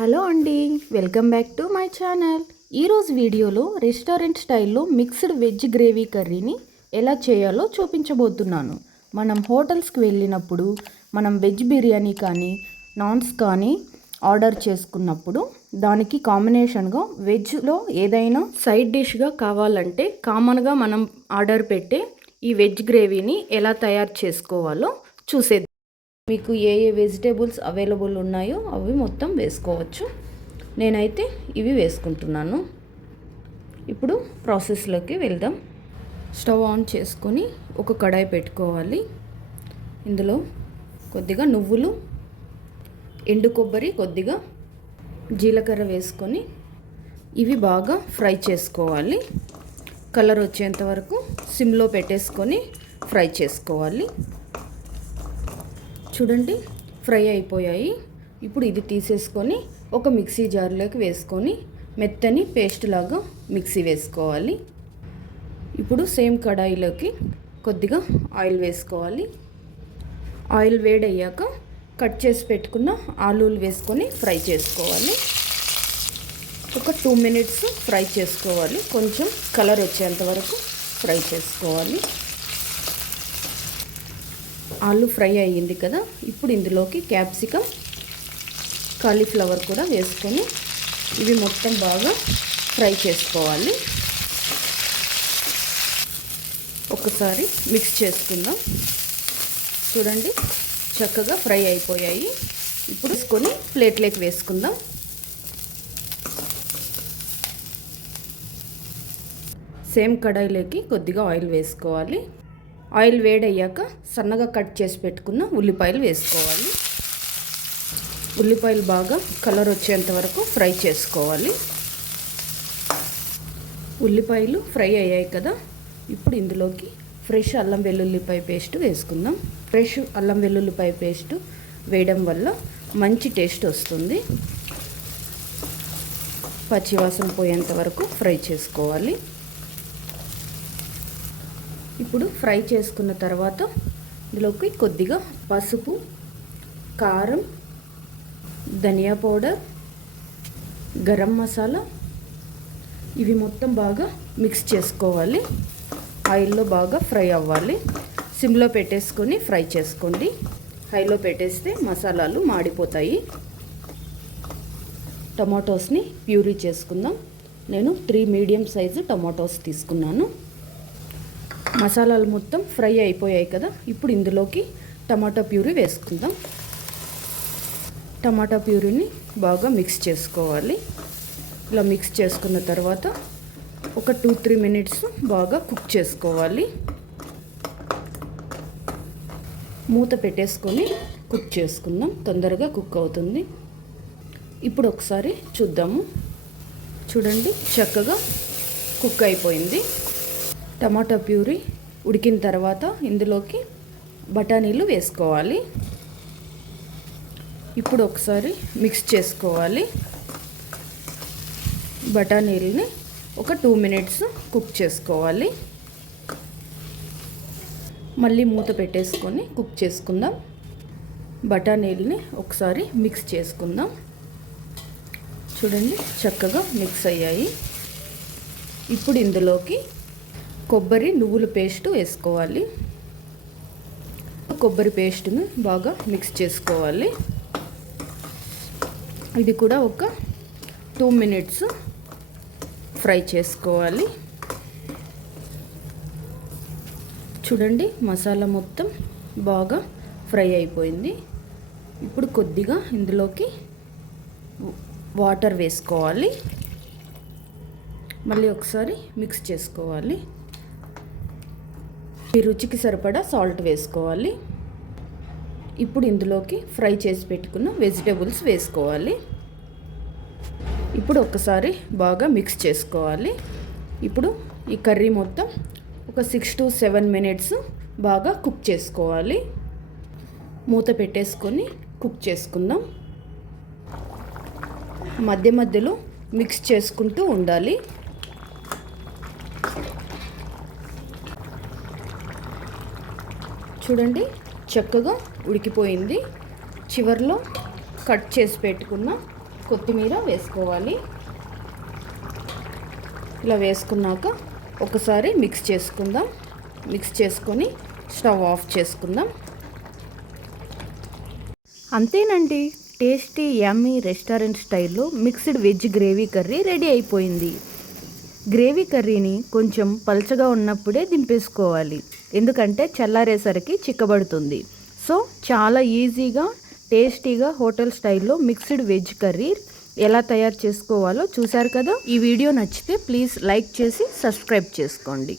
Hello అండి, welcome back to my channel. ఈరోజు వీడియోలో రెస్టారెంట్ స్టైల్లో మిక్స్డ్ వెజ్ గ్రేవీ కర్రీని ఎలా చేయాలో చూపించబోతున్నాను. మనం హోటల్స్కి వెళ్ళినప్పుడు మనం వెజ్ బిర్యానీ కానీ నాన్స్ కానీ ఆర్డర్ చేసుకున్నప్పుడు దానికి కాంబినేషన్గా వెజ్లో ఏదైనా సైడ్ డిష్గా కావాలంటే కామన్గా మనం ఆర్డర్ పెట్టే ఈ వెజ్ గ్రేవీని ఎలా తయారు చేసుకోవాలో చూసేద్దాం. మీకు ఏ వెజిటేబుల్స్ అవైలబుల్ ఉన్నాయో అవి మొత్తం వేసుకోవచ్చు. నేనైతే ఇవి వేసుకుంటున్నాను. ఇప్పుడు ప్రాసెస్లోకి వెళ్దాం. స్టవ్ ఆన్ చేసుకొని ఒక కడాయి పెట్టుకోవాలి. ఇందులో కొద్దిగా నువ్వులు, ఎండు కొబ్బరి, కొద్దిగా జీలకర్ర వేసుకొని ఇవి బాగా ఫ్రై చేసుకోవాలి. కలర్ వచ్చేంత వరకు సిమ్లో పెట్టేసుకొని ఫ్రై చేసుకోవాలి. చూడండి, ఫ్రై అయిపోయాయి. ఇప్పుడు ఇది తీసేసుకొని ఒక మిక్సీ జార్లోకి వేసుకొని మెత్తని పేస్ట్ లాగా మిక్సీ వేసుకోవాలి. ఇప్పుడు సేమ్ కడాయిలోకి కొద్దిగా ఆయిల్ వేసుకోవాలి. ఆయిల్ వేడయ్యాక కట్ చేసి పెట్టుకున్న ఆలూలు వేసుకొని ఫ్రై చేసుకోవాలి. ఒక 2 మినిట్స్ ఫ్రై చేసుకోవాలి. కొంచెం కలర్ వచ్చేంత వరకు ఫ్రై చేసుకోవాలి. ఆలు ఫ్రై అయ్యింది కదా. ఇప్పుడు ఇందులోకి క్యాప్సికమ్, కాలీఫ్లవర్ కూడా వేసుకొని ఇవి మొత్తం బాగా ఫ్రై చేసుకోవాలి. ఒకసారి మిక్స్ చేసుకుందాం. చూడండి, చక్కగా ఫ్రై అయిపోయాయి. ఇప్పుడు వేసుకొని ప్లేట్లోకి వేసుకుందాం. సేమ్ కడాయిలోకి కొద్దిగా ఆయిల్ వేసుకోవాలి. ఆయిల్ వేడయ్యాక సన్నగా కట్ చేసి పెట్టుకున్న ఉల్లిపాయలు వేసుకోవాలి. ఉల్లిపాయలు బాగా కలర్ వచ్చేంత వరకు ఫ్రై చేసుకోవాలి. ఉల్లిపాయలు ఫ్రై అయ్యాయి కదా. ఇప్పుడు ఇందులోకి ఫ్రెష్ అల్లం వెల్లుల్లిపాయ పేస్ట్ వేసుకుందాం. ఫ్రెష్ అల్లం వెల్లుల్లిపాయ పేస్ట్ వేయడం వల్ల మంచి టేస్ట్ వస్తుంది. పచ్చివాసన పోయేంత వరకు ఫ్రై చేసుకోవాలి. ఇప్పుడు ఫ్రై చేసుకున్న తర్వాత ఇందులోకి కొద్దిగా పసుపు, కారం, ధనియా పౌడర్, గరం మసాలా ఇవి మొత్తం బాగా మిక్స్ చేసుకోవాలి. ఆయిల్లో బాగా ఫ్రై అవ్వాలి. సిమ్లో పెట్టేసుకొని ఫ్రై చేసుకోండి. హైలో పెట్టేస్తే మసాలాలు మాడిపోతాయి. టమాటోస్ని ప్యూరీ చేసుకుందాం. నేను 3 మీడియం సైజు టమాటోస్ తీసుకున్నాను. మసాలాలు మొత్తం ఫ్రై అయిపోయాయి కదా. ఇప్పుడు ఇందులోకి టమాటా ప్యూరీ వేసుకుందాం. టమాటా ప్యూరీని బాగా మిక్స్ చేసుకోవాలి. ఇలా మిక్స్ చేసుకున్న తర్వాత ఒక 2-3 మినిట్స్ బాగా కుక్ చేసుకోవాలి. మూత పెట్టేసుకొని కుక్ చేసుకుందాం. తొందరగా కుక్ అవుతుంది. ఇప్పుడు ఒకసారి చూద్దాము. చూడండి, చక్కగా కుక్ అయిపోయింది. టమాటా ప్యూరీ ఉడికిన తర్వాత ఇందులోకి బఠానీలు వేసుకోవాలి. ఇప్పుడు ఒకసారి మిక్స్ చేసుకోవాలి. బఠానీలని ఒక 2 మినిట్స్ కుక్ చేసుకోవాలి. మళ్ళీ మూత పెట్టేసుకొని కుక్ చేసుకుందాం. బఠానీలని ఒకసారి మిక్స్ చేసుకుందాం. చూడండి, చక్కగా మిక్స్ అయ్యాయి. ఇప్పుడు ఇందులోకి కొబ్బరి, నువ్వుల పేస్ట్ వేసుకోవాలి. కొబ్బరి పేస్ట్ని బాగా మిక్స్ చేసుకోవాలి. ఇది కూడా ఒక 2 మినిట్స్ ఫ్రై చేసుకోవాలి. చూడండి, మసాలా మొత్తం బాగా ఫ్రై అయిపోయింది. ఇప్పుడు కొద్దిగా ఇందులోకి వాటర్ వేసుకోవాలి. మళ్ళీ ఒకసారి మిక్స్ చేసుకోవాలి. ఈ రుచికి సరిపడా సాల్ట్ వేసుకోవాలి. ఇప్పుడు ఇందులోకి ఫ్రై చేసి పెట్టుకున్న వెజిటేబుల్స్ వేసుకోవాలి. ఇప్పుడు ఒకసారి బాగా మిక్స్ చేసుకోవాలి. ఇప్పుడు ఈ కర్రీ మొత్తం ఒక 6 to 7 మినిట్స్ బాగా కుక్ చేసుకోవాలి. మూత పెట్టేసుకొని కుక్ చేసుకుందాం. మధ్య మధ్యలో మిక్స్ చేసుకుంటూ ఉండాలి. చూడండి, చక్కగా ఉడికిపోయింది. చివర్లో కట్ చేసి పెట్టుకున్న కొత్తిమీర వేసుకోవాలి. ఇలా వేసుకున్నాక ఒకసారి మిక్స్ చేసుకుందాం. మిక్స్ చేసుకొని స్టవ్ ఆఫ్ చేసుకుందాం. అంతేనండి, టేస్టీ యమ్మీ రెస్టారెంట్ స్టైల్లో mixed veg gravy curry ready అయిపోయింది. గ్రేవీ కర్రీని కొంచెం పల్చగా ఉన్నప్పుడే దింపేసుకోవాలి, ఎందుకంటే చల్లారేసరికి చిక్కబడుతుంది. సో చాలా ఈజీగా టేస్టీగా హోటల్ స్టైల్లో మిక్స్డ్ వెజ్ కర్రీ ఎలా తయారు చేసుకోవాలో చూశారు కదా. ఈ వీడియో నచ్చితే ప్లీజ్ లైక్ చేసి సబ్స్క్రైబ్ చేసుకోండి.